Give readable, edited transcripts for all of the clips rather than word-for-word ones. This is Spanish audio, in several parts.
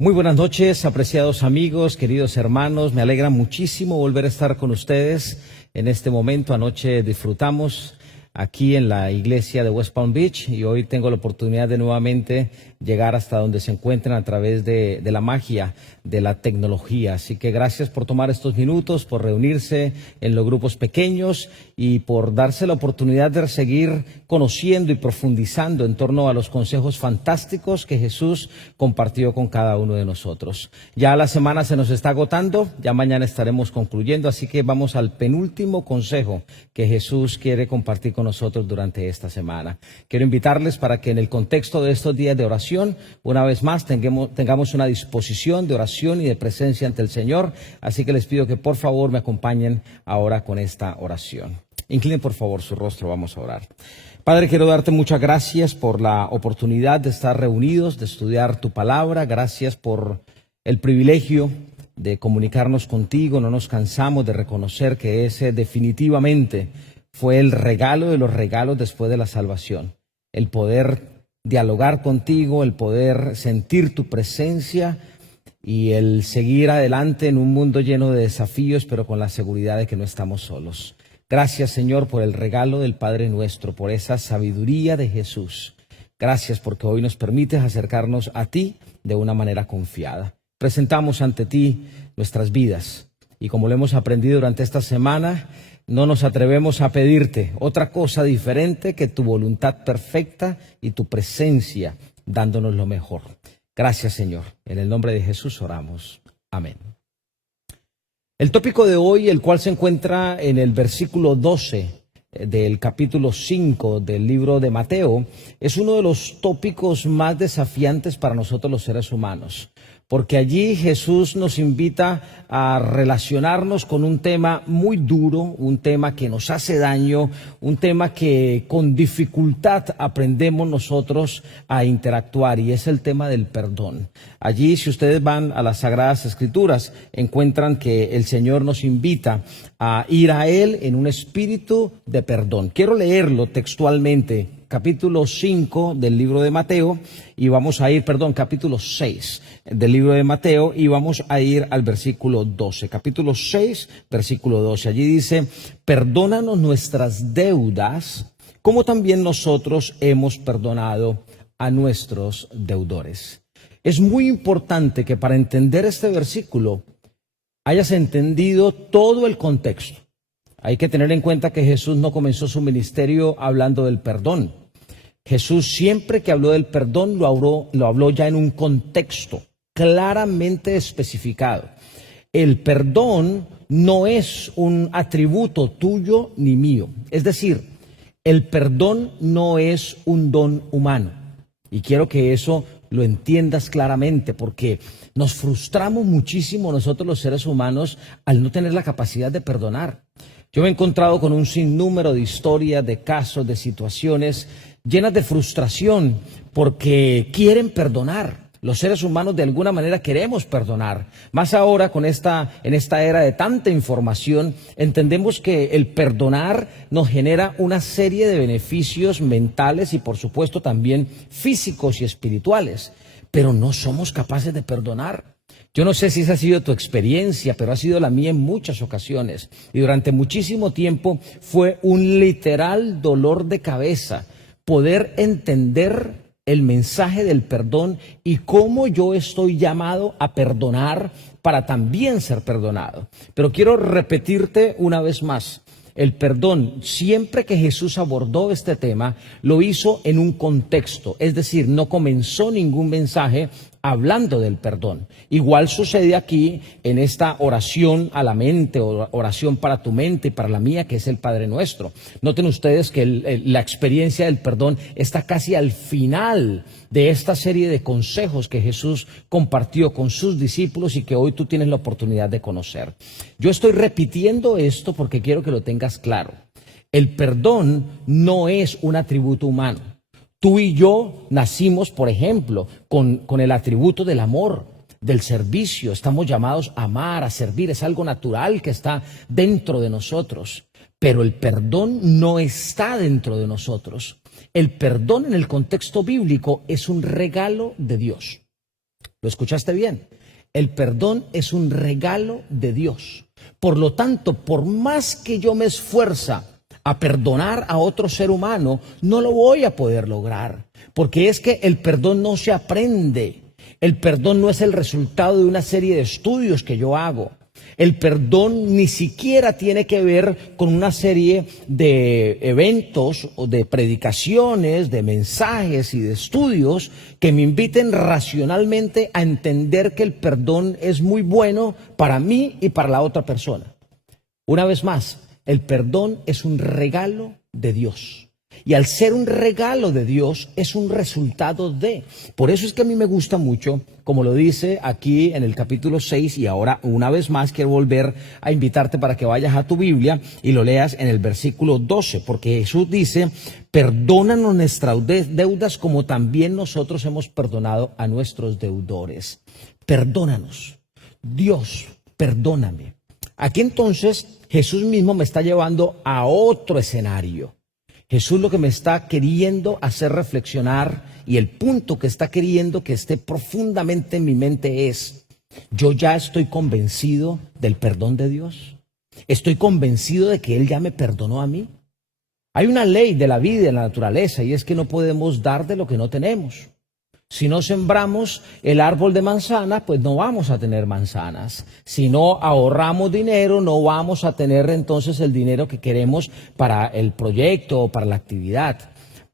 Muy buenas noches, apreciados amigos, queridos hermanos. Me alegra muchísimo volver a estar con ustedes en este momento. Anoche disfrutamos aquí en la iglesia de West Palm Beach y hoy tengo la oportunidad de nuevamente llegar hasta donde se encuentran a través de la magia de la tecnología. Así que gracias por tomar estos minutos, por reunirse en los grupos pequeños y por darse la oportunidad de seguir conociendo y profundizando en torno a los consejos fantásticos que Jesús compartió con cada uno de nosotros. Ya la semana se nos está agotando, ya mañana estaremos concluyendo, así que vamos al penúltimo consejo que Jesús quiere compartir con nosotros durante esta semana. Quiero invitarles para que en el contexto de estos días de oración, una vez más tengamos una disposición de oración y de presencia ante el Señor, así que les pido que por favor me acompañen ahora con esta oración. Inclinen por favor su rostro, vamos a orar. Padre, quiero darte muchas gracias por la oportunidad de estar reunidos, de estudiar tu palabra. Gracias por el privilegio de comunicarnos contigo. No nos cansamos de reconocer que ese definitivamente fue el regalo de los regalos después de la salvación. El poder dialogar contigo, el poder sentir tu presencia y el seguir adelante en un mundo lleno de desafíos, pero con la seguridad de que no estamos solos. Gracias, Señor, por el regalo del Padre nuestro, por esa sabiduría de Jesús. Gracias porque hoy nos permites acercarnos a ti de una manera confiada. Presentamos ante ti nuestras vidas y como lo hemos aprendido durante esta semana, no nos atrevemos a pedirte otra cosa diferente que tu voluntad perfecta y tu presencia dándonos lo mejor. Gracias, Señor. En el nombre de Jesús oramos. Amén. El tópico de hoy, el cual se encuentra en el versículo 12 del capítulo 5 del libro de Mateo, es uno de los tópicos más desafiantes para nosotros los seres humanos, porque allí Jesús nos invita a relacionarnos con un tema muy duro, un tema que nos hace daño, un tema que con dificultad aprendemos nosotros a interactuar, y es el tema del perdón. Allí, si ustedes van a las Sagradas Escrituras, encuentran que el Señor nos invita a ir a Él en un espíritu de perdón. Quiero leerlo textualmente, capítulo 5 del libro de Mateo, y vamos a ir, capítulo 6 del libro de Mateo, y vamos a ir al versículo 12. Capítulo 6, versículo 12. Allí dice: perdónanos nuestras deudas, como también nosotros hemos perdonado a nuestros deudores. Es muy importante que para entender este versículo hayas entendido todo el contexto. Hay que tener en cuenta que Jesús no comenzó su ministerio hablando del perdón. Jesús siempre que habló del perdón lo habló ya en un contexto claramente especificado. El perdón no es un atributo tuyo ni mío. Es decir, el perdón no es un don humano. Y quiero que eso lo entiendas claramente, porque nos frustramos muchísimo nosotros los seres humanos al no tener la capacidad de perdonar. Yo me he encontrado con un sinnúmero de historias, de casos, de situaciones llenas de frustración porque quieren perdonar. Los seres humanos de alguna manera queremos perdonar. Más ahora en esta era de tanta información, entendemos que el perdonar nos genera una serie de beneficios mentales y por supuesto también físicos y espirituales. Pero no somos capaces de perdonar. Yo no sé si esa ha sido tu experiencia, pero ha sido la mía en muchas ocasiones. Y durante muchísimo tiempo fue un literal dolor de cabeza poder entender el mensaje del perdón y cómo yo estoy llamado a perdonar para también ser perdonado. Pero quiero repetirte una vez más. El perdón, siempre que Jesús abordó este tema, lo hizo en un contexto, es decir, no comenzó ningún mensaje hablando del perdón. Igual sucede aquí en esta oración a la mente, o oración para tu mente y para la mía, que es el Padre Nuestro. Noten ustedes que la experiencia del perdón está casi al final de esta serie de consejos que Jesús compartió con sus discípulos y que hoy tú tienes la oportunidad de conocer. Yo estoy repitiendo esto porque quiero que lo tengas claro. El perdón no es un atributo humano. Tú y yo nacimos, por ejemplo, con el atributo del amor, del servicio. Estamos llamados a amar, a servir. Es algo natural que está dentro de nosotros. Pero el perdón no está dentro de nosotros. El perdón en el contexto bíblico es un regalo de Dios. ¿Lo escuchaste bien? El perdón es un regalo de Dios. Por lo tanto, por más que yo me esfuerza a perdonar a otro ser humano, no lo voy a poder lograr. Porque es que el perdón no se aprende. El perdón no es el resultado de una serie de estudios que yo hago. El perdón ni siquiera tiene que ver con una serie de eventos o de predicaciones, de mensajes y de estudios que me inviten racionalmente a entender que el perdón es muy bueno para mí y para la otra persona. Una vez más, el perdón es un regalo de Dios. Y al ser un regalo de Dios, es un resultado de. Por eso es que a mí me gusta mucho, como lo dice aquí en el capítulo 6, y ahora una vez más quiero volver a invitarte para que vayas a tu Biblia y lo leas en el versículo 12, porque Jesús dice, perdónanos nuestras deudas como también nosotros hemos perdonado a nuestros deudores. Perdónanos. Dios, perdóname. Aquí entonces Jesús mismo me está llevando a otro escenario. Jesús lo que me está queriendo hacer reflexionar y el punto que está queriendo que esté profundamente en mi mente es, yo ya estoy convencido del perdón de Dios. Estoy convencido de que Él ya me perdonó a mí. Hay una ley de la vida y de la naturaleza y es que no podemos dar de lo que no tenemos. Si no sembramos el árbol de manzana, pues no vamos a tener manzanas. Si no ahorramos dinero, no vamos a tener entonces el dinero que queremos para el proyecto o para la actividad.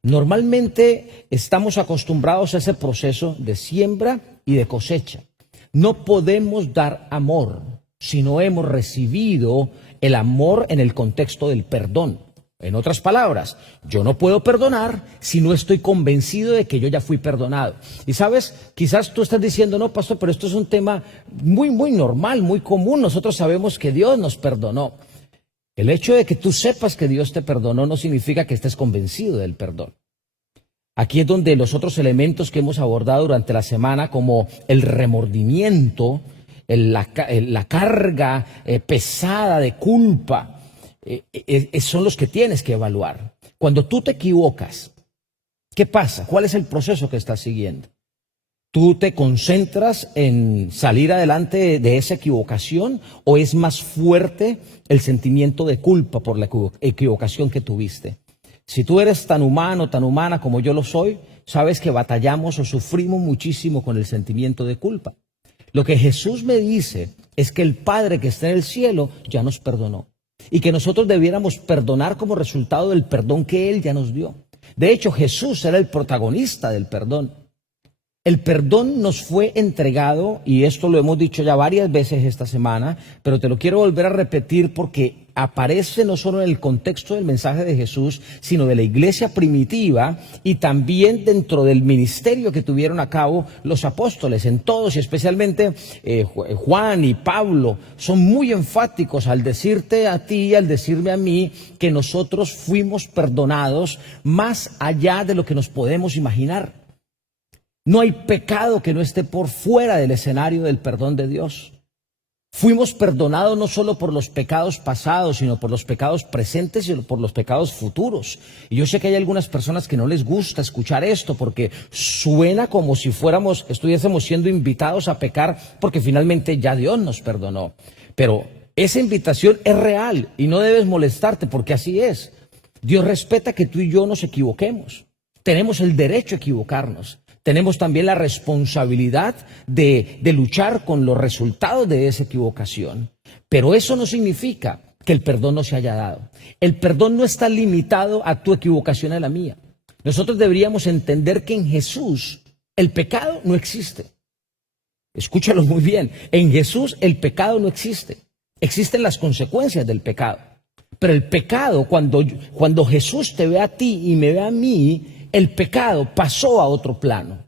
Normalmente estamos acostumbrados a ese proceso de siembra y de cosecha. No podemos dar amor si no hemos recibido el amor en el contexto del perdón. En otras palabras, yo no puedo perdonar si no estoy convencido de que yo ya fui perdonado. Y sabes, quizás tú estás diciendo, no, pastor, pero esto es un tema muy normal, muy común. Nosotros sabemos que Dios nos perdonó. El hecho de que tú sepas que Dios te perdonó no significa que estés convencido del perdón. Aquí es donde los otros elementos que hemos abordado durante la semana, como el remordimiento, la carga pesada de culpa, son los que tienes que evaluar. Cuando tú te equivocas, ¿qué pasa? ¿Cuál es el proceso que estás siguiendo? ¿Tú te concentras en salir adelante de esa equivocación o es más fuerte el sentimiento de culpa por la equivocación que tuviste? Si tú eres tan humano, tan humana como yo lo soy, sabes que batallamos o sufrimos muchísimo con el sentimiento de culpa. Lo que Jesús me dice es que el Padre que está en el cielo ya nos perdonó. Y que nosotros debiéramos perdonar como resultado del perdón que Él ya nos dio. De hecho, Jesús era el protagonista del perdón. El perdón nos fue entregado, y esto lo hemos dicho ya varias veces esta semana, pero te lo quiero volver a repetir porque aparece no solo en el contexto del mensaje de Jesús, sino de la iglesia primitiva y también dentro del ministerio que tuvieron a cabo los apóstoles. En todos y especialmente Juan y Pablo son muy enfáticos al decirte a ti y al decirme a mí que nosotros fuimos perdonados más allá de lo que nos podemos imaginar. No hay pecado que no esté por fuera del escenario del perdón de Dios. Fuimos perdonados no solo por los pecados pasados, sino por los pecados presentes y por los pecados futuros. Y yo sé que hay algunas personas que no les gusta escuchar esto porque suena como si estuviésemos siendo invitados a pecar porque finalmente ya Dios nos perdonó. Pero esa invitación es real y no debes molestarte porque así es. Dios respeta que tú y yo nos equivoquemos. Tenemos el derecho a equivocarnos. Tenemos también la responsabilidad de luchar con los resultados de esa equivocación. Pero eso no significa que el perdón no se haya dado. El perdón no está limitado a tu equivocación y a la mía. Nosotros deberíamos entender que en Jesús el pecado no existe. Escúchalo muy bien. En Jesús el pecado no existe. Existen las consecuencias del pecado. Pero el pecado, cuando Jesús te ve a ti y me ve a mí, el pecado pasó a otro plano.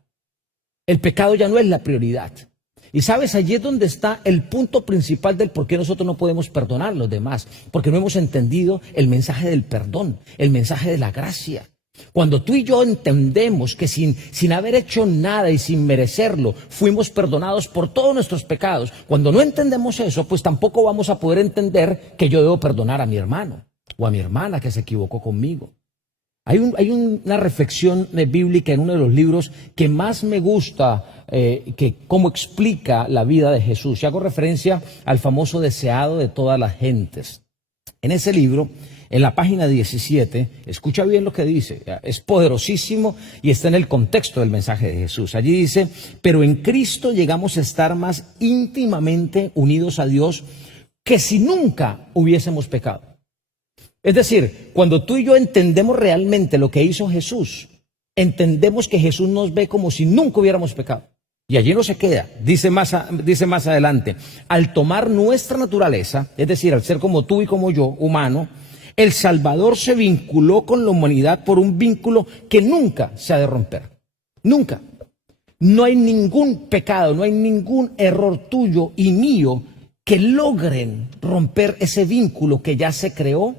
El pecado ya no es la prioridad. Y sabes, allí es donde está el punto principal del por qué nosotros no podemos perdonar a los demás. Porque no hemos entendido el mensaje del perdón, el mensaje de la gracia. Cuando tú y yo entendemos que sin haber hecho nada y sin merecerlo, fuimos perdonados por todos nuestros pecados. Cuando no entendemos eso, pues tampoco vamos a poder entender que yo debo perdonar a mi hermano o a mi hermana que se equivocó conmigo. Hay una reflexión bíblica en uno de los libros que más me gusta, que cómo explica la vida de Jesús. Y hago referencia al famoso deseado de todas las gentes. En ese libro, en la página 17, escucha bien lo que dice, es poderosísimo y está en el contexto del mensaje de Jesús. Allí dice, pero en Cristo llegamos a estar más íntimamente unidos a Dios que si nunca hubiésemos pecado. Es decir, cuando tú y yo entendemos realmente lo que hizo Jesús, entendemos que Jesús nos ve como si nunca hubiéramos pecado. Y allí no se queda, dice más adelante, al tomar nuestra naturaleza, es decir, al ser como tú y como yo, humano, el Salvador se vinculó con la humanidad por un vínculo que nunca se ha de romper. Nunca. No hay ningún pecado, no hay ningún error tuyo y mío que logren romper ese vínculo que ya se creó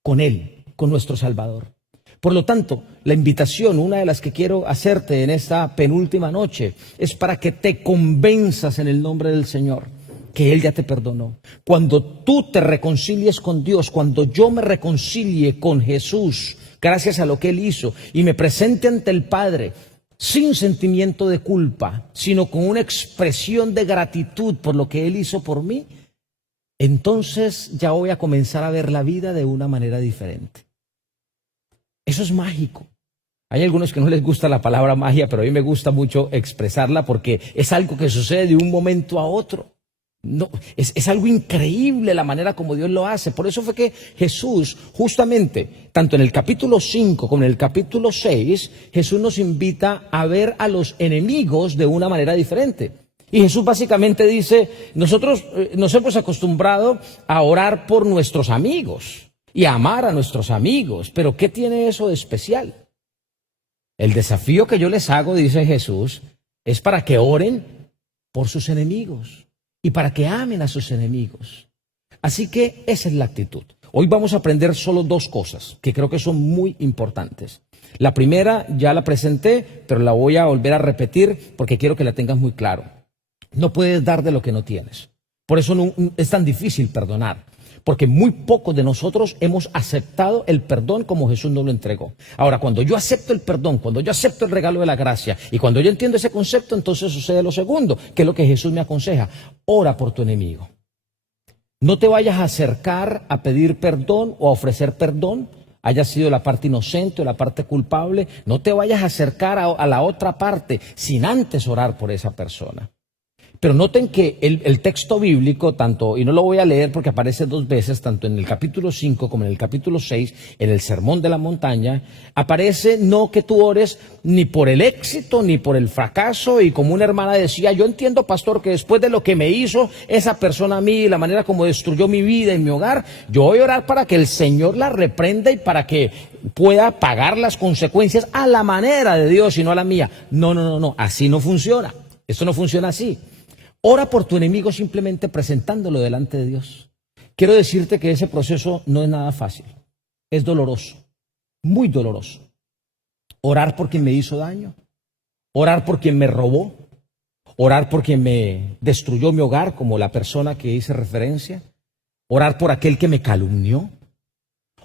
con Él, con nuestro Salvador. Por lo tanto, la invitación, una de las que quiero hacerte en esta penúltima noche, es para que te convenzas en el nombre del Señor que Él ya te perdonó. Cuando tú te reconcilies con Dios, cuando yo me reconcilie con Jesús, gracias a lo que Él hizo, y me presente ante el Padre, sin sentimiento de culpa, sino con una expresión de gratitud por lo que Él hizo por mí, entonces ya voy a comenzar a ver la vida de una manera diferente. Eso es mágico. Hay algunos que no les gusta la palabra magia, pero a mí me gusta mucho expresarla porque es algo que sucede de un momento a otro. No, es algo increíble la manera como Dios lo hace. Por eso fue que Jesús, justamente, tanto en el capítulo 5 como en el capítulo 6, Jesús nos invita a ver a los enemigos de una manera diferente. Y Jesús básicamente dice, nosotros nos hemos acostumbrado a orar por nuestros amigos y a amar a nuestros amigos, pero ¿qué tiene eso de especial? El desafío que yo les hago, dice Jesús, es para que oren por sus enemigos y para que amen a sus enemigos. Así que esa es la actitud. Hoy vamos a aprender solo dos cosas que creo que son muy importantes. La primera ya la presenté, pero la voy a volver a repetir porque quiero que la tengas muy claro. No puedes dar de lo que no tienes. Por eso no, es tan difícil perdonar. Porque muy pocos de nosotros hemos aceptado el perdón como Jesús nos lo entregó. Ahora, cuando yo acepto el perdón, cuando yo acepto el regalo de la gracia y cuando yo entiendo ese concepto, entonces sucede lo segundo, que es lo que Jesús me aconseja. Ora por tu enemigo. No te vayas a acercar a pedir perdón o a ofrecer perdón, haya sido la parte inocente o la parte culpable. No te vayas a acercar a la otra parte sin antes orar por esa persona. Pero noten que el texto bíblico, tanto, y no lo voy a leer porque aparece dos veces, tanto en el capítulo 5 como en el capítulo 6, en el Sermón de la Montaña, aparece no que tú ores ni por el éxito ni por el fracaso. Y como una hermana decía, yo entiendo, pastor, que después de lo que me hizo esa persona a mí, la manera como destruyó mi vida y mi hogar, yo voy a orar para que el Señor la reprenda y para que pueda pagar las consecuencias a la manera de Dios y no a la mía. No, así no funciona. Esto no funciona así. Ora por tu enemigo simplemente presentándolo delante de Dios. Quiero decirte que ese proceso no es nada fácil. Es doloroso, muy doloroso. Orar por quien me hizo daño, orar por quien me robó, orar por quien me destruyó mi hogar, como la persona que hice referencia, orar por aquel que me calumnió,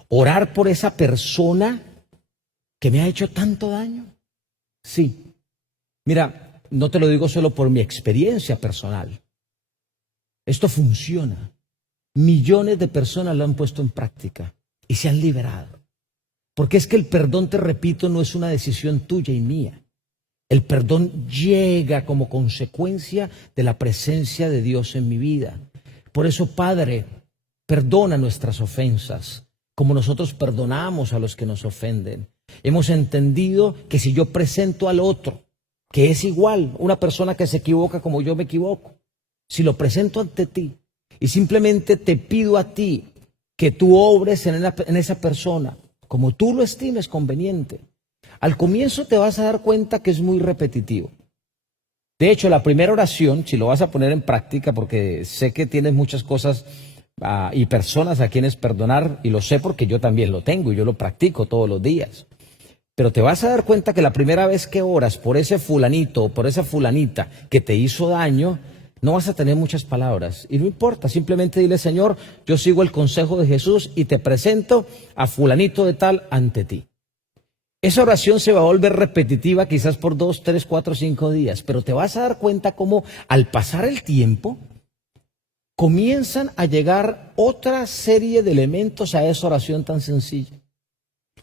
orar por esa persona que me ha hecho tanto daño. Sí, mira, no te lo digo solo por mi experiencia personal. Esto funciona. Millones de personas lo han puesto en práctica y se han liberado. Porque es que el perdón, te repito, no es una decisión tuya y mía. El perdón llega como consecuencia de la presencia de Dios en mi vida. Por eso, Padre, perdona nuestras ofensas, como nosotros perdonamos a los que nos ofenden. Hemos entendido que si yo presento al otro, que es igual, una persona que se equivoca como yo me equivoco, si lo presento ante ti y simplemente te pido a ti que tú obres en esa persona como tú lo estimes conveniente, al comienzo te vas a dar cuenta que es muy repetitivo. De hecho, la primera oración, si lo vas a poner en práctica, porque sé que tienes muchas cosas y personas a quienes perdonar, y lo sé porque yo también lo tengo y yo lo practico todos los días. Pero te vas a dar cuenta que la primera vez que oras por ese fulanito o por esa fulanita que te hizo daño, no vas a tener muchas palabras. Y no importa, simplemente dile, Señor, yo sigo el consejo de Jesús y te presento a fulanito de tal ante ti. Esa oración se va a volver repetitiva quizás por 2, 3, 4, 5 días, pero te vas a dar cuenta cómo al pasar el tiempo comienzan a llegar otra serie de elementos a esa oración tan sencilla.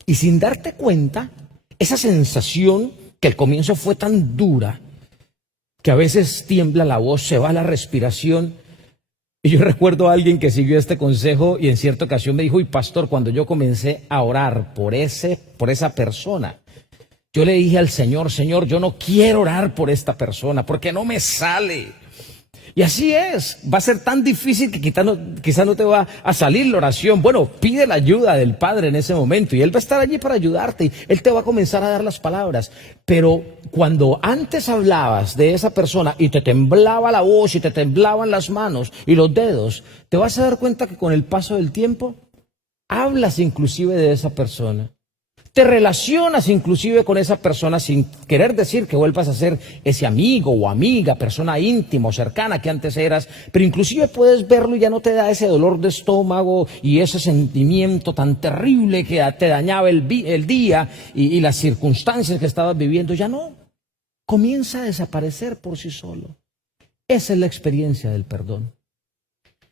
Y sin darte cuenta, esa sensación que al comienzo fue tan dura, que a veces tiembla la voz, se va la respiración. Y yo recuerdo a alguien que siguió este consejo y en cierta ocasión me dijo: y pastor, cuando yo comencé a orar por esa persona, yo le dije al Señor: Señor, yo no quiero orar por esta persona porque no me sale. Y así es, va a ser tan difícil que quizá no te va a salir la oración. Bueno, pide la ayuda del Padre en ese momento y Él va a estar allí para ayudarte y Él te va a comenzar a dar las palabras. Pero cuando antes hablabas de esa persona y te temblaba la voz y te temblaban las manos y los dedos, te vas a dar cuenta que con el paso del tiempo hablas inclusive de esa persona. Te relacionas inclusive con esa persona sin querer decir que vuelvas a ser ese amigo o amiga, persona íntima o cercana que antes eras, pero inclusive puedes verlo y ya no te da ese dolor de estómago y ese sentimiento tan terrible que te dañaba el día y las circunstancias que estabas viviendo, ya no. Comienza a desaparecer por sí solo. Esa es la experiencia del perdón.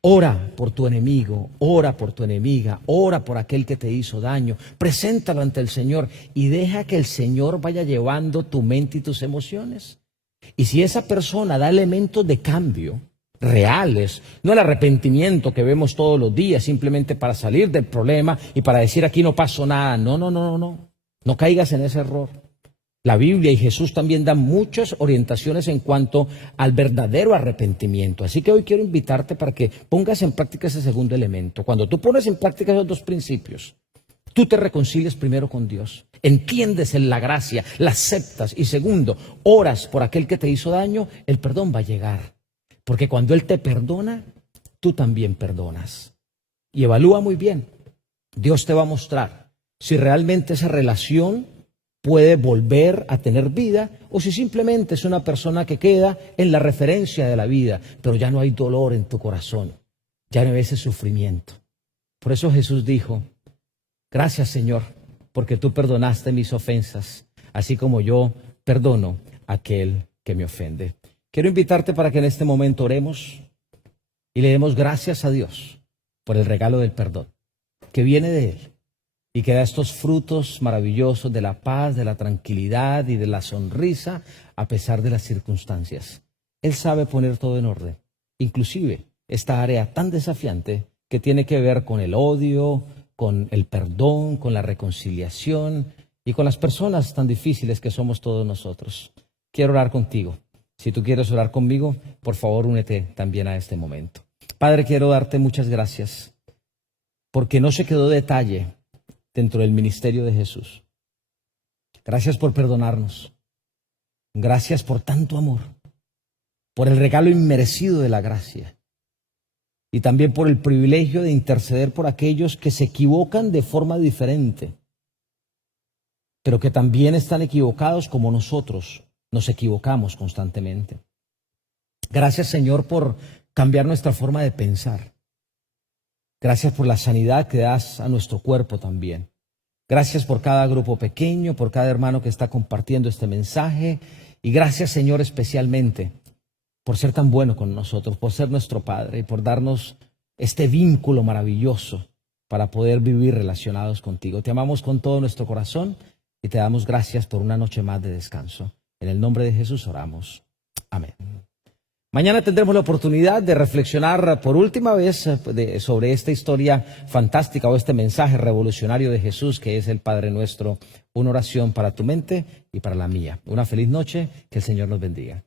Ora por tu enemigo, ora por tu enemiga, ora por aquel que te hizo daño, preséntalo ante el Señor y deja que el Señor vaya llevando tu mente y tus emociones. Y si esa persona da elementos de cambio reales, no el arrepentimiento que vemos todos los días simplemente para salir del problema y para decir aquí no pasó nada, no caigas en ese error. La Biblia y Jesús también dan muchas orientaciones en cuanto al verdadero arrepentimiento. Así que hoy quiero invitarte para que pongas en práctica ese segundo elemento. Cuando tú pones en práctica esos dos principios, tú te reconcilias primero con Dios, entiendes en la gracia, la aceptas y segundo, oras por aquel que te hizo daño, el perdón va a llegar. Porque cuando Él te perdona, tú también perdonas. Y evalúa muy bien. Dios te va a mostrar si realmente esa relación puede volver a tener vida o si simplemente es una persona que queda en la referencia de la vida, pero ya no hay dolor en tu corazón, ya no hay ese sufrimiento. Por eso Jesús dijo: gracias, Señor, porque tú perdonaste mis ofensas, así como yo perdono a aquel que me ofende. Quiero invitarte para que en este momento oremos y le demos gracias a Dios por el regalo del perdón que viene de Él y que da estos frutos maravillosos de la paz, de la tranquilidad y de la sonrisa a pesar de las circunstancias. Él sabe poner todo en orden, inclusive esta área tan desafiante que tiene que ver con el odio, con el perdón, con la reconciliación y con las personas tan difíciles que somos todos nosotros. Quiero orar contigo. Si tú quieres orar conmigo, por favor, únete también a este momento. Padre, quiero darte muchas gracias porque no se quedó detalle dentro del ministerio de Jesús. Gracias por perdonarnos. Gracias por tanto amor, por el regalo inmerecido de la gracia y también por el privilegio de interceder por aquellos que se equivocan de forma diferente, pero que también están equivocados como nosotros nos equivocamos constantemente. Gracias, Señor, por cambiar nuestra forma de pensar. Gracias por la sanidad que das a nuestro cuerpo también. Gracias por cada grupo pequeño, por cada hermano que está compartiendo este mensaje. Y gracias, Señor, especialmente por ser tan bueno con nosotros, por ser nuestro Padre y por darnos este vínculo maravilloso para poder vivir relacionados contigo. Te amamos con todo nuestro corazón y te damos gracias por una noche más de descanso. En el nombre de Jesús oramos. Amén. Mañana tendremos la oportunidad de reflexionar por última vez sobre esta historia fantástica o este mensaje revolucionario de Jesús que es el Padre Nuestro, una oración para tu mente y para la mía. Una feliz noche, que el Señor nos bendiga.